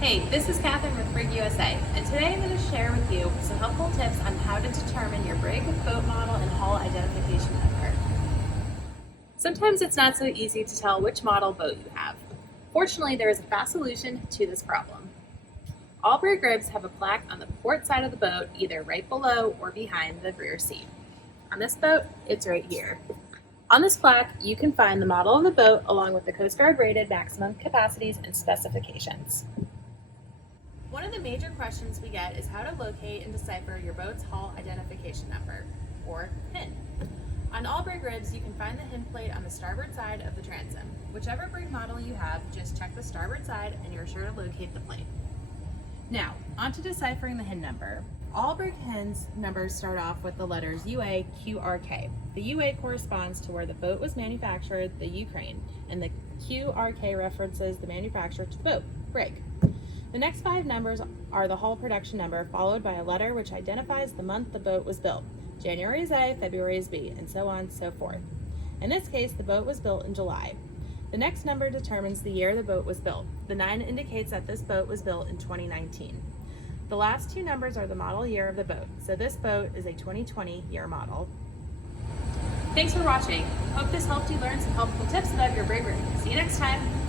Hey, this is Catherine with BRIG USA, and today I'm going to share with you some helpful tips on how to determine your BRIG boat model and hull identification number. Sometimes it's not so easy to tell which model boat you have. Fortunately, there is a fast solution to this problem. All BRIG ribs have a plaque on the port side of the boat, either right below or behind the rear seat. On this boat, it's right here. On this plaque, you can find the model of the boat along with the Coast Guard rated maximum capacities and specifications. One of the major questions we get is how to locate and decipher your boat's hull identification number, or HIN. On all BRIG ribs, you can find the HIN plate on the starboard side of the transom. Whichever BRIG model you have, just check the starboard side and you're sure to locate the plate. Now, on to deciphering the HIN number. All BRIG HIN's numbers start off with the letters UA, QRK. The UA corresponds to where the boat was manufactured, the Ukraine, and the QRK references the manufacturer to the boat, BRIG. The next 5 numbers are the hull production number, followed by a letter which identifies the month the boat was built. January is A, February is B, and so on and so forth. In this case, the boat was built in July. The next number determines the year the boat was built. The 9 indicates that this boat was built in 2019. The last 2 numbers are the model year of the boat, so this boat is a 2020 year model. Thanks for watching. Hope this helped you learn some helpful tips about your BRIG rig. See you next time.